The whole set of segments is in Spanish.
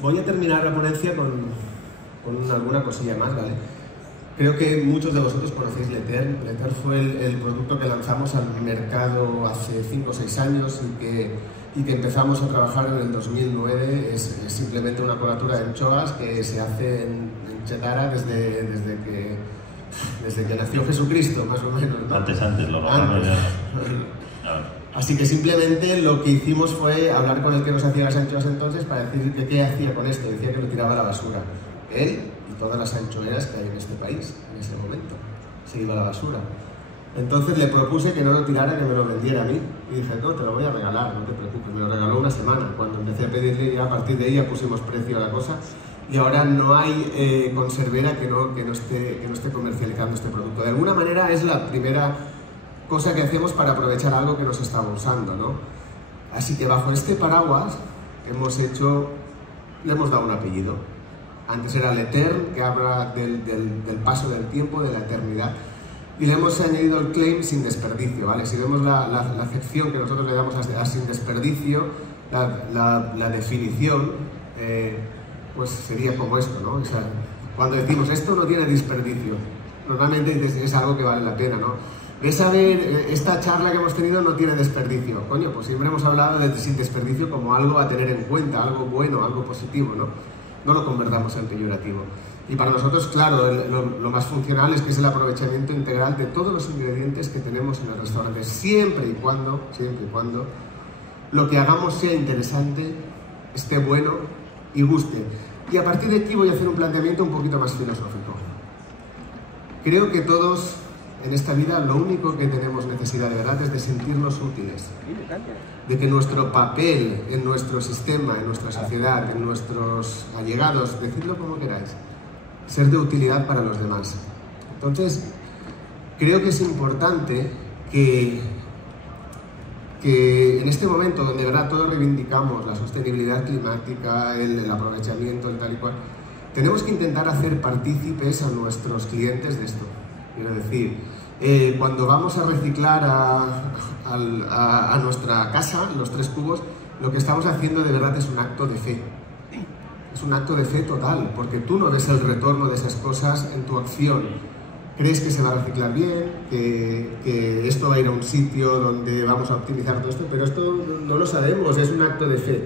voy a terminar la ponencia con alguna cosilla más, ¿vale? Creo que muchos de vosotros conocéis Letter. Letter fue el producto que lanzamos al mercado hace 5 o 6 años y que empezamos a trabajar en el 2009. Es simplemente una colatura de anchoas que se hace en Chetara desde que nació Jesucristo, más o menos, ¿no? Antes, lo bajamos ya. Así que simplemente lo que hicimos fue hablar con el que nos hacía las anchoas entonces para decir que qué hacía con esto. Decía que lo tiraba a la basura. Él y todas las anchoeras que hay en este país en ese momento se iba a la basura. Entonces le propuse que no lo tirara, que me lo vendiera a mí. Y dije, no, te lo voy a regalar, no te preocupes. Me lo regaló una semana. Cuando empecé a pedirle, ya a partir de ahí ya pusimos precio a la cosa. Y ahora no hay conservera que no esté comercializando este producto. De alguna manera es la primera cosa que hacemos para aprovechar algo que nos está usando, ¿no? Así que bajo este paraguas le hemos dado un apellido. Antes era Letter, que habla del paso del tiempo, de la eternidad. Y le hemos añadido el claim sin desperdicio, ¿vale? Si vemos la acepción que nosotros le damos a sin desperdicio, la definición, pues sería como esto, ¿no? O sea, cuando decimos esto no tiene desperdicio, normalmente es algo que vale la pena, ¿no? Esta charla que hemos tenido no tiene desperdicio. Coño, pues siempre hemos hablado de sin desperdicio como algo a tener en cuenta, algo bueno, algo positivo, ¿no? No lo convertamos en peyorativo. Y para nosotros, claro, lo más funcional es que es el aprovechamiento integral de todos los ingredientes que tenemos en el restaurante, siempre y cuando lo que hagamos sea interesante, esté bueno y guste. Y a partir de aquí voy a hacer un planteamiento un poquito más filosófico. Creo que todos en esta vida lo único que tenemos necesidad de verdad es de sentirnos útiles, de que nuestro papel en nuestro sistema, en nuestra sociedad, en nuestros allegados, decidlo como queráis, ser de utilidad para los demás. Entonces, creo que es importante que en este momento donde de verdad todos reivindicamos la sostenibilidad climática, el aprovechamiento, el tal y cual, tenemos que intentar hacer partícipes a nuestros clientes de esto. Quiero decir, cuando vamos a reciclar a nuestra casa, los 3 cubos, lo que estamos haciendo de verdad es un acto de fe. Es un acto de fe total, porque tú no ves el retorno de esas cosas en tu acción. Crees que se va a reciclar bien, que esto va a ir a un sitio donde vamos a optimizar todo esto, pero esto no lo sabemos, es un acto de fe.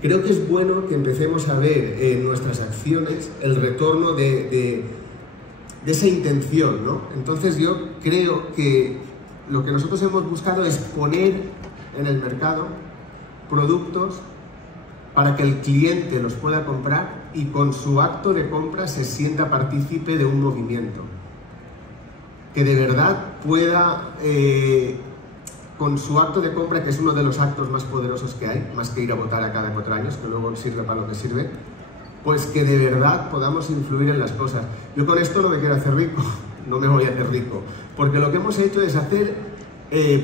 Creo que es bueno que empecemos a ver en nuestras acciones el retorno de esa intención, ¿no? Entonces yo creo que lo que nosotros hemos buscado es poner en el mercado productos para que el cliente los pueda comprar y con su acto de compra se sienta partícipe de un movimiento. Que de verdad pueda, con su acto de compra, que es uno de los actos más poderosos que hay, más que ir a votar a cada 4 años, que luego sirve para lo que sirve, pues que de verdad podamos influir en las cosas. Yo con esto no me quiero hacer rico, no me voy a hacer rico, porque lo que hemos hecho es hacer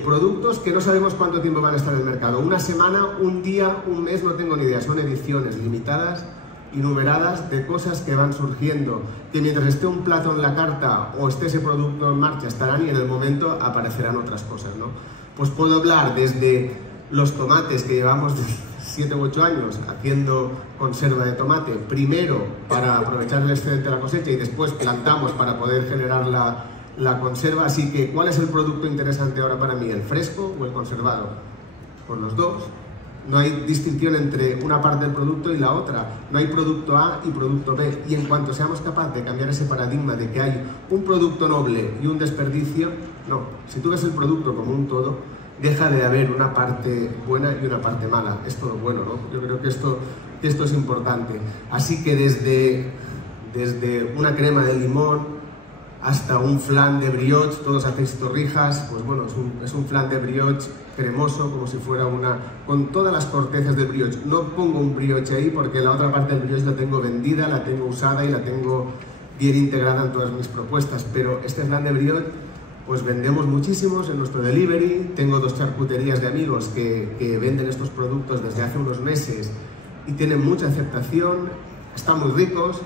productos que no sabemos cuánto tiempo van a estar en el mercado. Una semana, un día, un mes, no tengo ni idea. Son ediciones limitadas y numeradas de cosas que van surgiendo, que mientras esté un plato en la carta o esté ese producto en marcha estarán y en el momento aparecerán otras cosas, ¿no? Pues puedo hablar desde los tomates que llevamos 7 u 8 años haciendo conserva de tomate, primero para aprovechar el excedente de la cosecha y después plantamos para poder generar la conserva. Así que, ¿cuál es el producto interesante ahora para mí? ¿El fresco o el conservado? Por los dos. No hay distinción entre una parte del producto y la otra. No hay producto A y producto B. Y en cuanto seamos capaces de cambiar ese paradigma de que hay un producto noble y un desperdicio, no. Si tú ves el producto como un todo, deja de haber una parte buena y una parte mala. Es todo bueno, ¿no? Yo creo que esto es importante. Así que desde una crema de limón hasta un flan de brioche, todos hacéis torrijas, pues bueno, es un flan de brioche cremoso, como si fuera con todas las cortezas del brioche. No pongo un brioche ahí porque la otra parte del brioche la tengo vendida, la tengo usada y la tengo bien integrada en todas mis propuestas, pero este flan de brioche pues vendemos muchísimos en nuestro delivery. Tengo 2 charcuterías de amigos que venden estos productos desde hace unos meses y tienen mucha aceptación. Están muy ricos.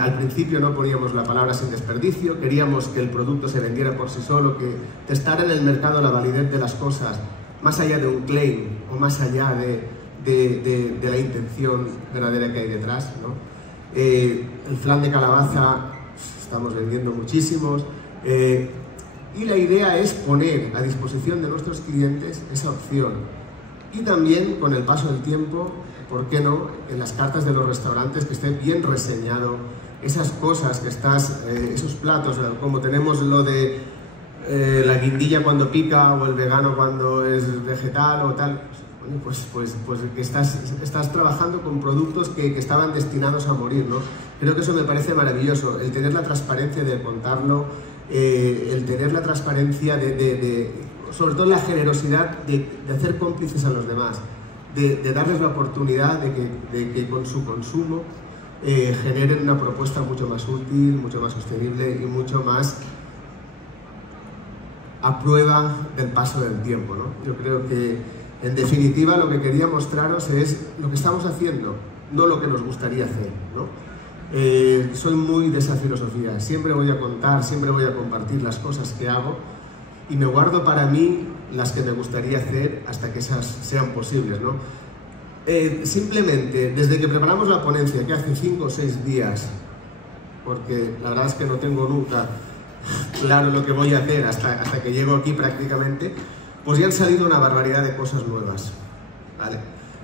Al principio no poníamos la palabra sin desperdicio, queríamos que el producto se vendiera por sí solo, que testar en el mercado la validez de las cosas, más allá de un claim o más allá de la intención verdadera que hay detrás, ¿no? El flan de calabaza, estamos vendiendo muchísimos, y la idea es poner a disposición de nuestros clientes esa opción. Y también, con el paso del tiempo, ¿por qué no?, en las cartas de los restaurantes que esté bien reseñado, esas cosas que esos platos, como tenemos lo de la guindilla cuando pica, o el vegano cuando es vegetal o tal, pues que estás trabajando con productos que estaban destinados a morir, ¿no? Creo que eso me parece maravilloso, el tener la transparencia de contarlo, el tener la transparencia sobre todo la generosidad de hacer cómplices a los demás, de darles la oportunidad de que con su consumo generen una propuesta mucho más útil, mucho más sostenible y mucho más a prueba del paso del tiempo, ¿no? Yo creo que, en definitiva, lo que quería mostraros es lo que estamos haciendo, no lo que nos gustaría hacer, ¿no? Soy muy de esa filosofía, siempre voy a contar, siempre voy a compartir las cosas que hago y me guardo para mí las que me gustaría hacer hasta que esas sean posibles, ¿no? Simplemente, desde que preparamos la ponencia, que hace 5 o 6 días, porque la verdad es que no tengo nunca claro lo que voy a hacer hasta que llego aquí prácticamente, pues ya han salido una barbaridad de cosas nuevas, ¿vale?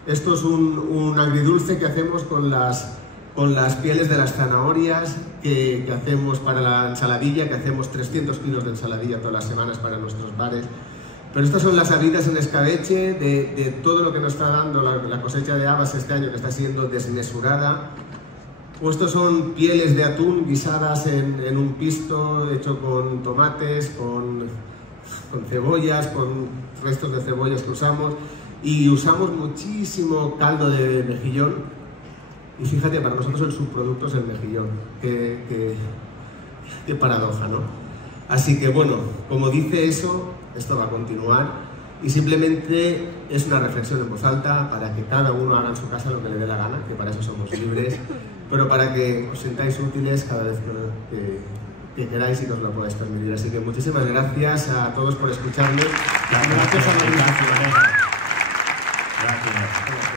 Esto es un agridulce que hacemos con las pieles de las zanahorias que hacemos para la ensaladilla, que hacemos 300 kilos de ensaladilla todas las semanas para nuestros bares. Pero estas son las habidas en escabeche de todo lo que nos está dando la cosecha de habas este año, que está siendo desmesurada. O estos son pieles de atún guisadas en un pisto hecho con tomates, con cebollas, con restos de cebollas que usamos. Y usamos muchísimo caldo de mejillón. Y fíjate, para nosotros el subproducto es el mejillón. Qué paradoja, ¿no? Así que bueno, como dice eso, esto va a continuar y simplemente es una reflexión en voz alta para que cada uno haga en su casa lo que le dé la gana, que para eso somos libres, pero para que os sintáis útiles cada vez que queráis y que os lo podáis permitir. Así que muchísimas gracias a todos por escucharme. Gracias a